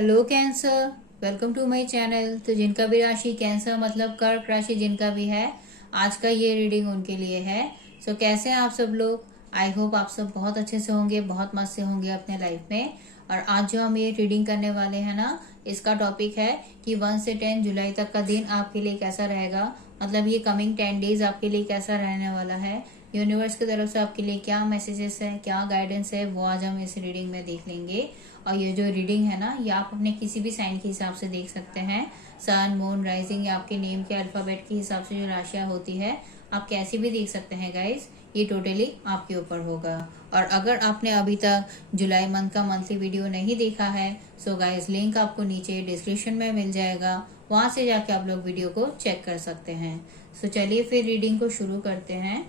Hello cancer, welcome to my channel. तो जिनका भी राशि कैंसर मतलब कर्क राशि जिनका भी है, आज का ये रीडिंग उनके लिए है। सो कैसे हैं आप सब लोग? आई होप आप सब बहुत अच्छे से होंगे, बहुत मस्त से होंगे अपने लाइफ में। और आज जो हम ये रीडिंग करने वाले हैं ना, इसका टॉपिक है कि 1 से 10 जुलाई तक का दिन आपके लिए कैसा रहेगा। मतलब ये कमिंग 10 डेज आपके लिए कैसा रहने वाला है, यूनिवर्स की तरफ से आपके लिए क्या मैसेजेस है, क्या गाइडेंस है, वो आज हम इस रीडिंग में देख लेंगे। और ये जो रीडिंग है ना, ये आप अपने किसी भी साइन के हिसाब से देख सकते हैं। सन, मून, राइजिंग या आपके नेम के अल्फाबेट के हिसाब से जो राशियां होती है, आप कैसी भी देख सकते हैं गाइस। ये टोटली आपके ऊपर होगा। और अगर आपने अभी तक जुलाई मंथ का मंथली वीडियो नहीं देखा है, सो गाइस लिंक आपको नीचे डिस्क्रिप्शन में मिल जाएगा, वहां से जाके आप लोग वीडियो को चेक कर सकते हैं। सो चलिए फिर रीडिंग को शुरू करते हैं।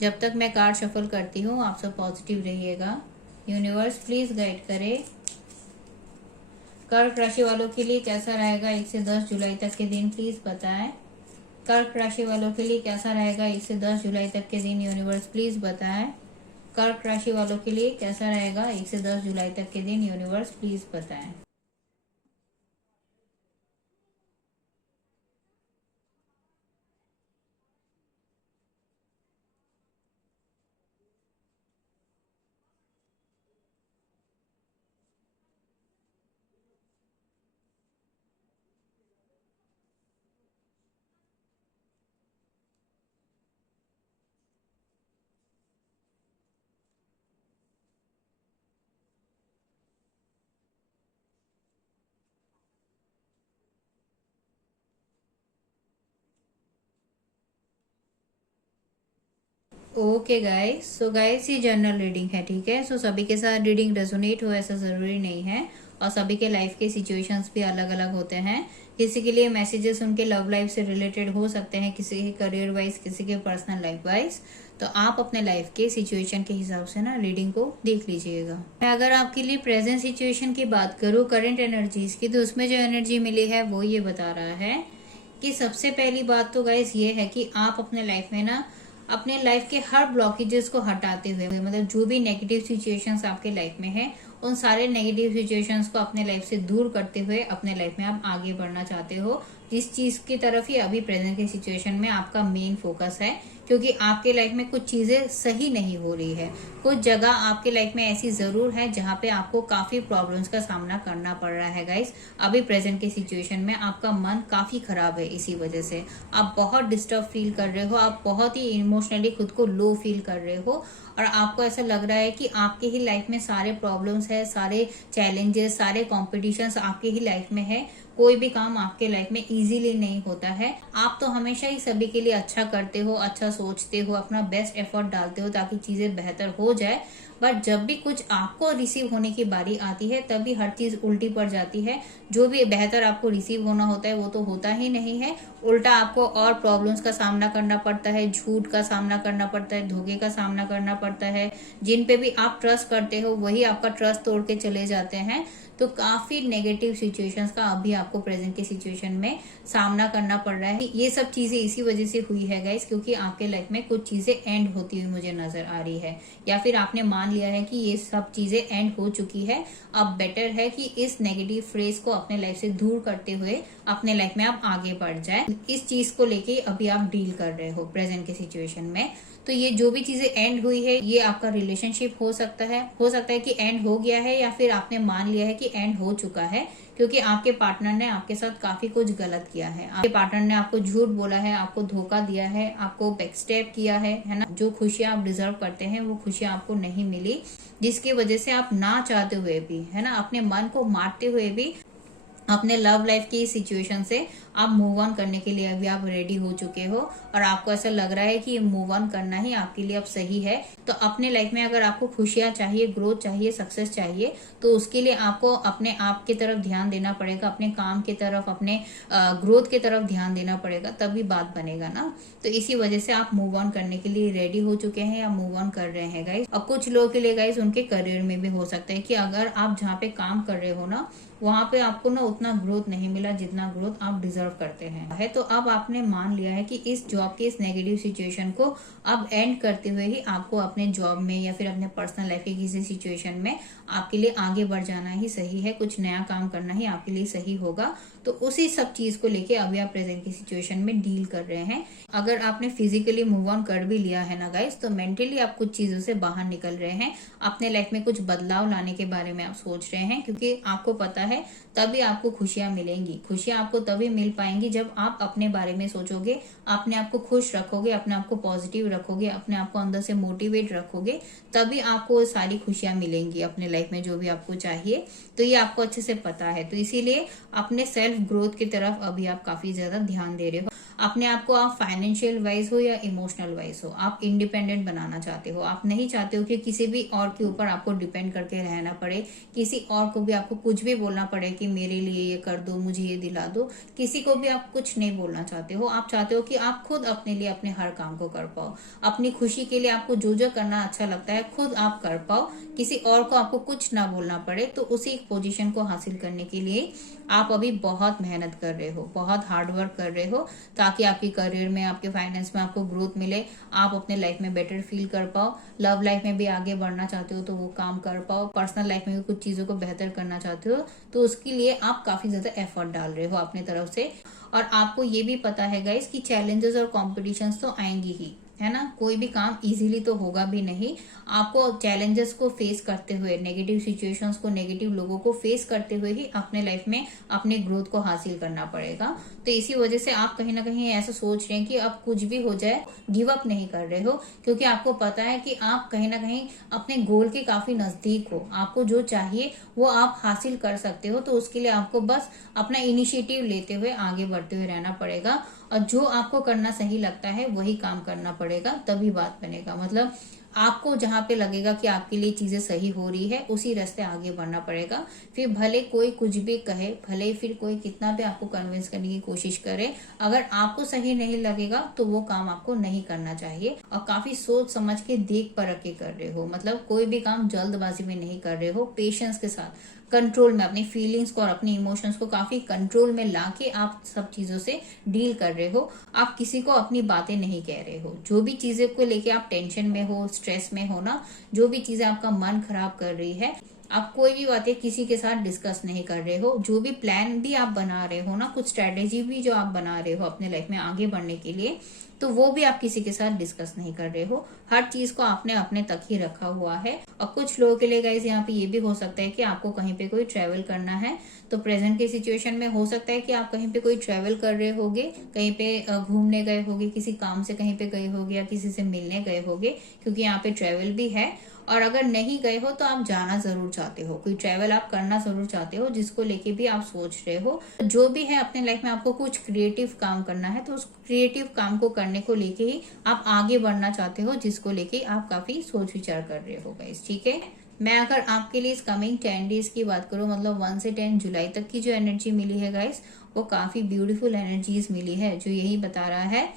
जब तक मैं कार्ड शफल करती हूँ, आप सब पॉजिटिव रहिएगा। यूनिवर्स प्लीज गाइड करे। कर्क राशि वालों के लिए कैसा रहेगा 1 से 10 जुलाई तक के दिन, प्लीज बताएं। कर्क राशि वालों के लिए कैसा रहेगा 1 से 10 जुलाई तक के दिन, यूनिवर्स प्लीज बताएं। कर्क राशि वालों के लिए कैसा रहेगा 1 से 10 जुलाई तक के दिन, यूनिवर्स प्लीज बताएं। ओके गाइस, सो गाइस ये जनरल रीडिंग है, ठीक है। सो सभी के साथ रीडिंग रेजोनेट हो ऐसा जरूरी नहीं है, और सभी के लाइफ के सिचुएशंस भी अलग अलग होते हैं। किसी के लिए मैसेजेस उनके लव लाइफ से रिलेटेड हो सकते हैं, किसी के करियर वाइज, किसी के पर्सनल लाइफ वाइज। तो आप अपने लाइफ के सिचुएशन के हिसाब से ना रीडिंग को देख लीजिएगा। मैं अगर आपके लिए प्रेजेंट सिचुएशन की बात करूँ, करंट एनर्जीज की, तो उसमें जो एनर्जी मिली है वो ये बता रहा है कि सबसे पहली बात तो गाइस ये है कि आप अपने लाइफ में ना अपने लाइफ के हर ब्लॉकेजेस को हटाते हुए, मतलब जो भी नेगेटिव सिचुएशंस आपके लाइफ में है, उन सारे नेगेटिव सिचुएशंस को अपने लाइफ से दूर करते हुए अपने लाइफ में आप आगे बढ़ना चाहते हो। जिस चीज की तरफ ही अभी प्रेजेंट के सिचुएशन में आपका मेन फोकस है, क्योंकि आपके लाइफ में कुछ चीजें सही नहीं हो रही है। कुछ जगह आपके लाइफ में ऐसी जरूर है जहाँ पे आपको काफी प्रॉब्लम्स का सामना करना पड़ रहा है गाइस। अभी प्रेजेंट के सिचुएशन में आपका मन काफी खराब है, इसी वजह से आप बहुत डिस्टर्ब फील कर रहे हो, आप बहुत ही इमोशनली खुद को लो फील कर रहे हो। और आपको ऐसा लग रहा है कि आपके ही लाइफ में सारे प्रॉब्लम्स है, सारे चैलेंजेस, सारे कॉम्पिटिशन्स आपके ही लाइफ में है। कोई भी काम आपके लाइफ में इजीली नहीं होता है। आप तो हमेशा ही सभी के लिए अच्छा करते हो, अच्छा सोचते हो, अपना बेस्ट एफर्ट डालते हो ताकि चीजें बेहतर हो जाए। बट जब भी कुछ आपको रिसीव होने की बारी आती है, तभी हर चीज उल्टी पड़ जाती है। जो भी बेहतर आपको रिसीव होना होता है वो तो होता ही नहीं है, उल्टा आपको और प्रॉब्लम्स का सामना करना पड़ता है, झूठ का सामना करना पड़ता है, धोखे का सामना करना पड़ता है। जिन पे भी आप ट्रस्ट करते हो वही आपका ट्रस्ट तोड़ के चले जाते हैं। तो काफी नेगेटिव सिचुएशंस का अभी आपको प्रेजेंट के सिचुएशन में सामना करना पड़ रहा है। ये सब चीजें इसी वजह से हुई है गाइस, क्योंकि आपके लाइफ में कुछ चीजें एंड होती हुई मुझे नजर आ रही है, या फिर आपने मान लिया है कि ये सब चीजें एंड हो चुकी है। अब बेटर है कि इस नेगेटिव फ्रेज को अपने लाइफ से दूर करते हुए अपने लाइफ में आप आगे बढ़ जाए। इस चीज को लेके अभी आप डील कर रहे हो प्रेजेंट के सिचुएशन में। तो ये जो भी चीजें एंड हुई है, ये आपका रिलेशनशिप हो सकता है कि एंड हो गया है, या फिर आपने मान लिया है कि एंड हो चुका है, क्योंकि आपके पार्टनर ने आपके साथ काफी कुछ गलत किया है। आपके पार्टनर ने आपको झूठ बोला है, आपको धोखा दिया है, आपको बैकस्टेप किया है ना। जो खुशियां आप डिजर्व करते हैं वो खुशियां आपको नहीं मिली, जिसकी वजह से आप ना चाहते हुए भी, है ना, अपने मन को मारते हुए भी अपने लव लाइफ की सिचुएशन से आप मूव ऑन करने के लिए अभी आप रेडी हो चुके हो। और आपको ऐसा लग रहा है कि मूव ऑन करना ही आपके लिए अब सही है। तो अपने लाइफ में अगर आपको खुशियां चाहिए, ग्रोथ चाहिए, सक्सेस चाहिए, तो उसके लिए आपको अपने आप की तरफ ध्यान देना पड़ेगा, अपने काम की तरफ, अपने ग्रोथ की तरफ ध्यान देना पड़ेगा, तभी बात बनेगा ना। तो इसी वजह से आप मूव ऑन करने के लिए रेडी हो चुके हैं या मूव ऑन कर रहे हैं गाइस। और कुछ लोगों के लिए गाइस उनके करियर में भी हो सकता है कि अगर आप जहाँ पे काम कर रहे हो ना, वहां पे आपको ना उतना ग्रोथ नहीं मिला जितना ग्रोथ आप डिजर्व करते हैं। तो अब आपने मान लिया है कि इस जॉब के इस नेगेटिव सिचुएशन को अब एंड करते हुए ही आपको अपने जॉब में या फिर अपने पर्सनल लाइफ के किसी सिचुएशन में आपके लिए आगे बढ़ जाना ही सही है, कुछ नया काम करना ही आपके लिए सही होगा। तो उसी सब चीज को लेके अभी आप प्रेजेंट की सिचुएशन में डील कर रहे हैं। अगर आपने फिजिकली मूव ऑन कर भी लिया है ना गाइस, तो मेंटली आप कुछ चीजों से बाहर निकल रहे हैं, अपने लाइफ में कुछ बदलाव लाने के बारे में आप सोच रहे हैं, क्योंकि आपको पता है तभी आपको खुशियां मिलेंगी। खुशियां आपको तभी मिल पाएंगी जब आप अपने बारे में सोचोगे, अपने आप को खुश रखोगे, अपने आप को पॉजिटिव रखोगे, अपने आप को अंदर से मोटिवेट रखोगे, तभी आपको सारी खुशियां मिलेंगी अपने लाइफ में, जो भी आपको चाहिए। तो ये आपको अच्छे से पता है, तो इसीलिए अपने सेल्फ ग्रोथ की तरफ अभी आप काफी ज्यादा ध्यान दे रहे हो। अपने आप को, आप फाइनेंशियल वाइज हो या इमोशनल वाइज हो, आप इंडिपेंडेंट बनाना चाहते हो। आप नहीं चाहते हो कि किसी भी और के ऊपर आपको डिपेंड करके रहना पड़े, किसी और को भी आपको कुछ भी बोलना पड़े कि मेरे लिए ये कर दो, मुझे ये दिला दो। किसी को भी आप कुछ नहीं बोलना चाहते हो। आप चाहते हो कि आप खुद अपने लिए अपने हर काम को कर पाओ। अपनी खुशी के लिए आपको जो जो करना अच्छा लगता है खुद आप कर पाओ, किसी और को आपको कुछ ना बोलना पड़े। तो उसी पोजीशन को हासिल करने के लिए आप अभी बहुत मेहनत कर रहे हो, बहुत हार्ड वर्क कर रहे हो, ताकि आपके करियर में, आपके फाइनेंस में आपको ग्रोथ मिले, आप अपने लाइफ में बेटर फील कर पाओ। लव लाइफ में भी आगे बढ़ना चाहते हो तो वो काम कर पाओ। पर्सनल लाइफ में भी कुछ चीजों को बेहतर करना चाहते हो तो उसके लिए आप काफी ज्यादा एफर्ट डाल रहे हो अपनी तरफ से। और आपको ये भी पता है गाइस कि चैलेंजेस और कॉम्पिटिशन्स तो आएंगी ही, है ना। कोई भी काम इजीली तो होगा भी नहीं। आपको चैलेंजेस को फेस करते हुए, नेगेटिव सिचुएशंस को, नेगेटिव लोगों को फेस करते हुए ही अपने लाइफ में अपने ग्रोथ को हासिल करना पड़ेगा। तो इसी वजह से आप कहीं ना कहीं ऐसा सोच रहे हैं कि अब कुछ भी हो जाए, गिव अप नहीं कर रहे हो, क्योंकि आपको पता है कि आप कहीं ना कहीं अपने गोल के काफी नजदीक हो। आपको जो चाहिए वो आप हासिल कर सकते हो। तो उसके लिए आपको बस अपना इनिशिएटिव लेते हुए आगे बढ़ते हुए रहना पड़ेगा, और जो आपको करना सही लगता है वही काम करना पड़ेगा, तभी बात बनेगा। मतलब आपको जहां पे लगेगा कि आपके लिए चीजें सही हो रही है, उसी रास्ते आगे बढ़ना पड़ेगा। फिर भले कोई कुछ भी कहे, भले फिर कोई कितना भी आपको कन्विंस करने की कोशिश करे, अगर आपको सही नहीं लगेगा तो वो काम आपको नहीं करना चाहिए। और काफी सोच समझ के, देख परख के कर रहे हो। मतलब कोई भी काम जल्दबाजी में नहीं कर रहे हो, पेशेंस के साथ, कंट्रोल में, अपनी फीलिंग्स को और अपनी इमोशंस को काफी कंट्रोल में लाके आप सब चीजों से डील कर रहे हो। आप किसी को अपनी बातें नहीं कह रहे हो। जो भी चीजें को लेके आप टेंशन में हो, स्ट्रेस में हो ना, जो भी चीजें आपका मन खराब कर रही है, आप कोई भी बातें किसी के साथ डिस्कस नहीं कर रहे हो। जो भी प्लान भी आप बना रहे हो ना, कुछ स्ट्रेटेजी भी जो आप बना रहे हो अपने लाइफ में आगे बढ़ने के लिए, तो वो भी आप किसी के साथ डिस्कस नहीं कर रहे हो। हर चीज को आपने अपने तक ही रखा हुआ है। और कुछ लोगों के लिए गाइस यहाँ पे ये भी हो सकता है कि आपको कहीं पे कोई ट्रेवल करना है। तो प्रेजेंट के सिचुएशन में हो सकता है कि आप कहीं पे कोई ट्रेवल कर रहे होगे, कहीं पे घूमने गए होगे, किसी काम से कहीं पे गए होगे, या किसी से मिलने गए होगे, क्योंकि यहाँ पे ट्रेवल भी है। और अगर नहीं गए हो तो आप जाना जरूर चाहते हो, कोई ट्रेवल आप करना जरूर चाहते हो, जिसको लेके भी आप सोच रहे हो। जो भी है अपने लाइफ में आपको कुछ क्रिएटिव काम करना है, तो उस क्रिएटिव काम को करने को लेके ही आप आगे बढ़ना चाहते हो, जिसको लेके आप काफी सोच विचार कर रहे हो गाइस, ठीक है। मैं अगर आपके लिए इस कमिंग 10 डेज की बात करूं, मतलब 1 से 10 जुलाई तक की जो एनर्जी मिली है गाइस, वो काफी ब्यूटीफुल एनर्जीज मिली है, जो यही बता रहा है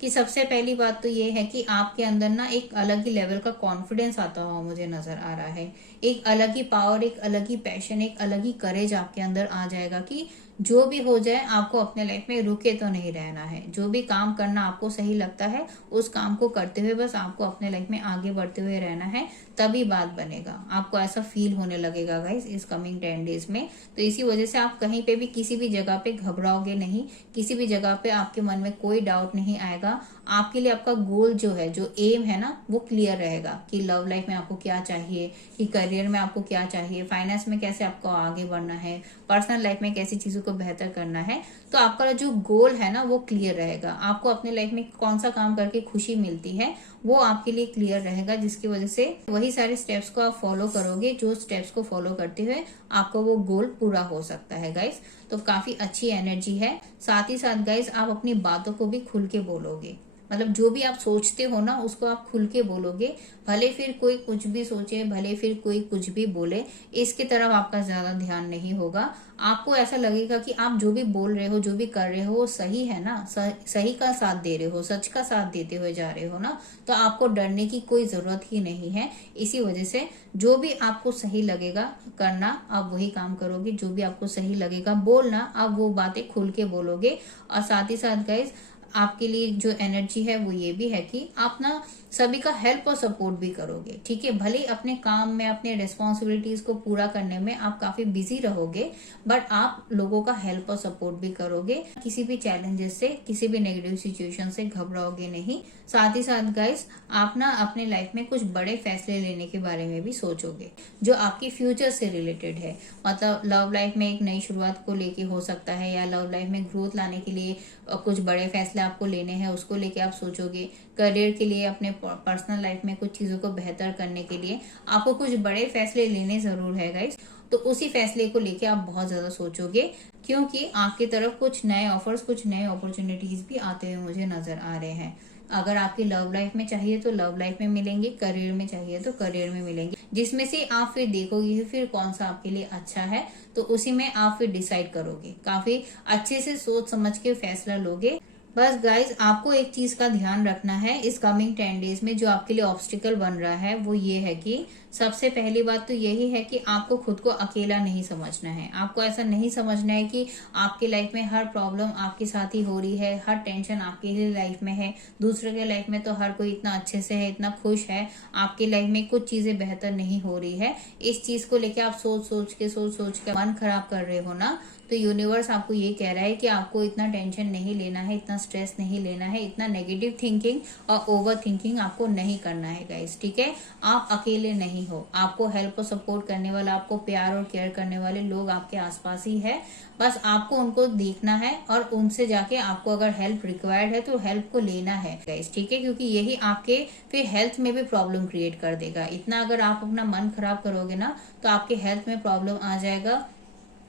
कि सबसे पहली बात तो ये है कि आपके अंदर ना एक अलग ही लेवल का कॉन्फिडेंस आता हुआ मुझे नजर आ रहा है। एक अलग ही पावर, एक अलग ही पैशन, एक अलग ही करेज आपके अंदर आ जाएगा कि जो भी हो जाए आपको अपने लाइफ में रुके तो नहीं रहना है। जो भी काम करना आपको सही लगता है उस काम को करते हुए बस आपको अपने लाइफ में आगे बढ़ते हुए रहना है, तभी बात बनेगा। आपको ऐसा फील होने लगेगा गाइस इस कमिंग 10 डेज में। तो इसी वजह से आप कहीं पे भी, किसी भी जगह पे घबराओगे नहीं, किसी भी जगह पे आपके मन में कोई डाउट नहीं आएगा। आपके लिए आपका गोल जो है, जो एम है ना, वो क्लियर रहेगा कि लव लाइफ में आपको क्या चाहिए, कि करियर में आपको क्या चाहिए, फाइनेंस में कैसे आपको आगे बढ़ना है, पर्सनल लाइफ में कैसी चीजों को बेहतर करना है। तो आपका जो गोल है ना वो क्लियर रहेगा। आपको अपने लाइफ में कौन सा काम करके खुशी मिलती है वो आपके लिए क्लियर रहेगा, जिसकी वजह से वही सारे स्टेप्स को आप फॉलो करोगे, जो स्टेप्स को फॉलो करते हुए आपका वो गोल पूरा हो सकता है गाइस। तो काफी अच्छी एनर्जी है। साथ ही साथ गाइस आप अपनी बातों को भी खुल के बोलोगे। मतलब जो भी आप सोचते हो ना उसको आप खुल के बोलोगे, भले फिर कोई कुछ भी सोचे, भले फिर कोई कुछ भी बोले, इसकी तरफ आपका ज्यादा ध्यान नहीं होगा। आपको ऐसा लगेगा कि आप जो भी बोल रहे हो, जो भी कर रहे हो वो सही है ना, सही का साथ दे रहे हो, सच का साथ देते हुए जा रहे हो ना, तो आपको डरने की कोई जरूरत ही नहीं है। इसी वजह से जो भी आपको सही लगेगा करना, आप वही काम करोगे। जो भी आपको सही लगेगा बोलना, आप वो बातें खुल के बोलोगे। और साथ ही साथ गाइज, आपके लिए जो एनर्जी है वो ये भी है कि आप ना सभी का हेल्प और सपोर्ट भी करोगे, ठीक है। भले ही अपने काम में, अपने रिस्पॉन्सिबिलिटीज को पूरा करने में आप काफी बिजी रहोगे, बट आप लोगों का हेल्प और सपोर्ट भी करोगे। किसी भी चैलेंजेस से, किसी भी नेगेटिव सिचुएशन से घबराओगे नहीं। साथ ही साथ गाइस, आप ना अपने लाइफ में कुछ बड़े फैसले लेने के बारे में भी सोचोगे जो आपकी फ्यूचर से रिलेटेड है। मतलब लव लाइफ में एक नई शुरुआत को लेके हो सकता है, या लव लाइफ में ग्रोथ लाने के लिए कुछ बड़े फैसले आपको लेने हैं, उसको लेके आप सोचोगे। करियर के लिए, अपने पर्सनल लाइफ में कुछ चीजों को बेहतर करने के लिए आपको कुछ बड़े फैसले लेने जरूर है गाइस। तो उसी फैसले को लेके आप बहुत ज्यादा सोचोगे, क्योंकि आपकी तरफ कुछ नए ऑफर्स, कुछ नए अपॉर्चुनिटीज भी आते हुए मुझे नजर आ रहे हैं। अगर आपकी लव लाइफ में चाहिए तो लव लाइफ में मिलेंगे, करियर में चाहिए तो करियर में मिलेंगे, जिसमें से आप फिर देखोगे फिर कौन सा आपके लिए अच्छा है, तो उसी में आप फिर डिसाइड करोगे। काफी अच्छे से सोच समझ के फैसला लोगे। बस गाइज, आपको एक चीज का ध्यान रखना है इस कमिंग 10 डेज में, जो आपके लिए ऑब्स्टिकल बन रहा है वो ये है कि सबसे पहली बात तो यही है कि आपको खुद को अकेला नहीं समझना है। आपको ऐसा नहीं समझना है कि आपके लाइफ में हर प्रॉब्लम आपके साथ ही हो रही है, हर टेंशन आपके ही लाइफ में है। दूसरे के लाइफ में तो हर कोई इतना अच्छे से है, इतना खुश है, आपकी लाइफ में कुछ चीजें बेहतर नहीं हो रही है। इस चीज को लेकर आप सोच सोच के मन खराब कर रहे हो ना, तो यूनिवर्स आपको ये कह रहा है कि आपको इतना टेंशन नहीं लेना है, इतना स्ट्रेस नहीं लेना है, इतना नेगेटिव थिंकिंग और ओवर थिंकिंग आपको नहीं करना है गाइस, ठीक है। आप अकेले नहीं हो, आपको हेल्प और सपोर्ट करने वाला, आपको प्यार और केयर करने वाले लोग आपके आसपास ही है। बस आपको उनको देखना है और उनसे जाके आपको अगर हेल्प रिक्वायर्ड है तो हेल्प को लेना है गाइस, ठीक है। क्योंकि यही आपके फिर हेल्थ में भी प्रॉब्लम क्रिएट कर देगा। इतना अगर आप अपना मन खराब करोगे ना, तो आपके हेल्थ में प्रॉब्लम आ जाएगा,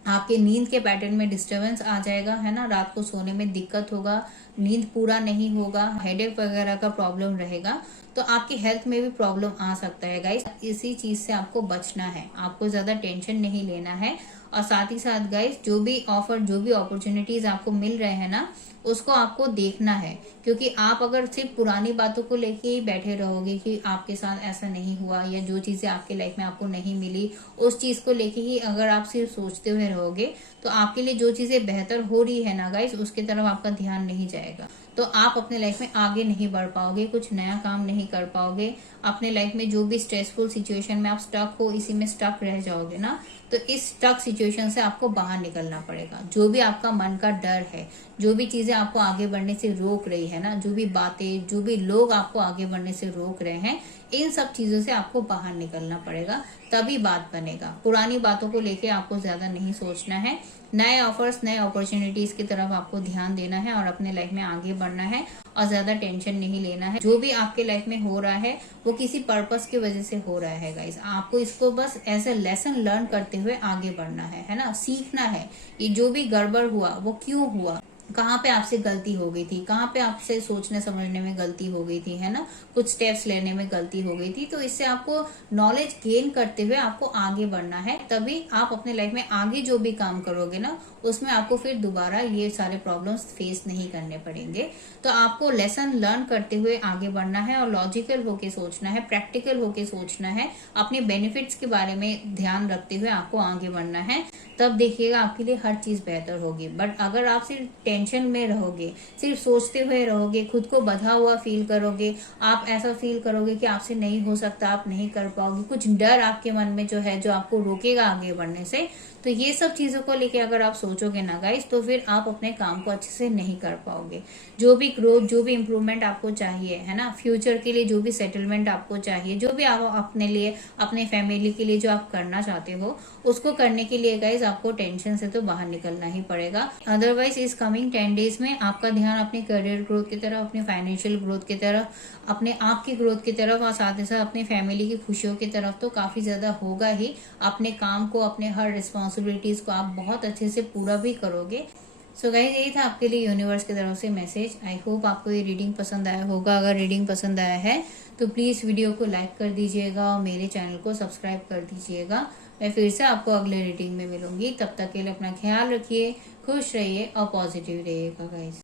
आपके नींद के पैटर्न में डिस्टरबेंस आ जाएगा, है ना। रात को सोने में दिक्कत होगा, नींद पूरा नहीं होगा, हेडेक वगैरह का प्रॉब्लम रहेगा, तो आपकी हेल्थ में भी प्रॉब्लम आ सकता है गाइस। इसी चीज से आपको बचना है, आपको ज्यादा टेंशन नहीं लेना है। और साथ ही साथ गाइस, जो भी ऑफर, जो भी अपॉर्चुनिटीज आपको मिल रहे हैं ना, उसको आपको देखना है। क्योंकि आप अगर सिर्फ पुरानी बातों को लेके ही बैठे रहोगे कि आपके साथ ऐसा नहीं हुआ, या जो चीजें आपके लाइफ में आपको नहीं मिली उस चीज को लेके ही अगर आप सिर्फ सोचते हुए रहोगे, तो आपके लिए जो चीजें बेहतर हो रही है ना गाइस, उसकी तरफ आपका ध्यान नहीं जाएगा। तो आप अपने लाइफ में आगे नहीं बढ़ पाओगे, कुछ नया काम नहीं कर पाओगे। अपने लाइफ में जो भी स्ट्रेसफुल सिचुएशन में आप स्टक हो, इसी में स्टक रह जाओगे ना, तो इस स्टक सिचुएशन से आपको बाहर निकलना पड़ेगा। जो भी आपका मन का डर है, जो भी चीजें आपको आगे बढ़ने से रोक रही है ना, जो भी बातें, जो भी लोग आपको आगे बढ़ने से रोक रहे हैं, इन सब चीजों से आपको बाहर निकलना पड़ेगा, तभी बात बनेगा। पुरानी बातों को लेके आपको ज्यादा नहीं सोचना है। नए ऑफर्स, नए अपॉर्चुनिटीज की तरफ आपको ध्यान देना है और अपने लाइफ में आगे बढ़ना है, और ज्यादा टेंशन नहीं लेना है। जो भी आपके लाइफ में हो रहा है वो किसी पर्पस की वजह से हो रहा है गाइस। आपको इसको बस एज ए लेसन लर्न करते हुए आगे बढ़ना है ना, सीखना है। ये जो भी गड़बड़ हुआ वो क्यों हुआ, कहाँ पे आपसे गलती हो गई थी, कहाँ पे आपसे सोचने समझने में गलती हो गई थी, है ना, कुछ स्टेप्स लेने में गलती हो गई थी। तो इससे आपको नॉलेज गेन करते हुए आपको आगे बढ़ना है, तभी आप अपने लाइफ में आगे जो भी काम करोगे ना, उसमें आपको फिर दोबारा ये सारे प्रॉब्लम्स फेस नहीं करने पड़ेंगे। तो आपको लेसन लर्न करते हुए आगे बढ़ना है, और लॉजिकल होके सोचना है, प्रैक्टिकल होके सोचना है, अपने बेनिफिट्स के बारे में ध्यान रखते हुए आपको आगे बढ़ना है। तब देखिएगा आपके लिए हर चीज बेहतर होगी। बट अगर आप सिर्फ टेंशन में रहोगे, सिर्फ सोचते हुए रहोगे, खुद को बंधा हुआ फील करोगे, आप ऐसा फील करोगे कि आपसे नहीं हो सकता, आप नहीं कर पाओगे, कुछ डर आपके मन में जो है, जो आपको रोकेगा आगे बढ़ने से, तो ये सब चीजों को लेके अगर आप सोचोगे ना गाइस, तो फिर आप अपने काम को अच्छे से नहीं कर पाओगे। जो भी ग्रोथ, जो भी इम्प्रूवमेंट आपको चाहिए, है ना, फ्यूचर के लिए जो भी सेटलमेंट आपको चाहिए, जो भी आप अपने लिए, अपने फैमिली के लिए जो आप करना चाहते हो, उसको करने के लिए गाइस आपको टेंशन से तो बाहर निकलना ही पड़ेगा। अदरवाइज इस कमिंग 10 डेज में आपका ध्यान अपने करियर ग्रोथ की तरफ, अपने फाइनेंशियल ग्रोथ की तरफ, अपने आप की ग्रोथ की तरफ, और साथ ही साथ अपनी फैमिली की खुशियों की तरफ तो काफी ज्यादा होगा ही। अपने काम को, अपने हर रिस्पॉन्सिबिलिटीज को आप बहुत अच्छे से पूरा भी करोगे। सो गाइस यही था आपके लिए यूनिवर्स की तरफ से मैसेज। आई होप आपको ये रीडिंग पसंद आया होगा। अगर रीडिंग पसंद आया है तो प्लीज वीडियो को लाइक कर दीजिएगा और मेरे चैनल को सब्सक्राइब कर दीजिएगा। मैं फिर से आपको अगले रीडिंग में मिलूंगी। तब तक के लिए अपना ख्याल रखिए, खुश रहिए और पॉजिटिव रहिएगा गाइस।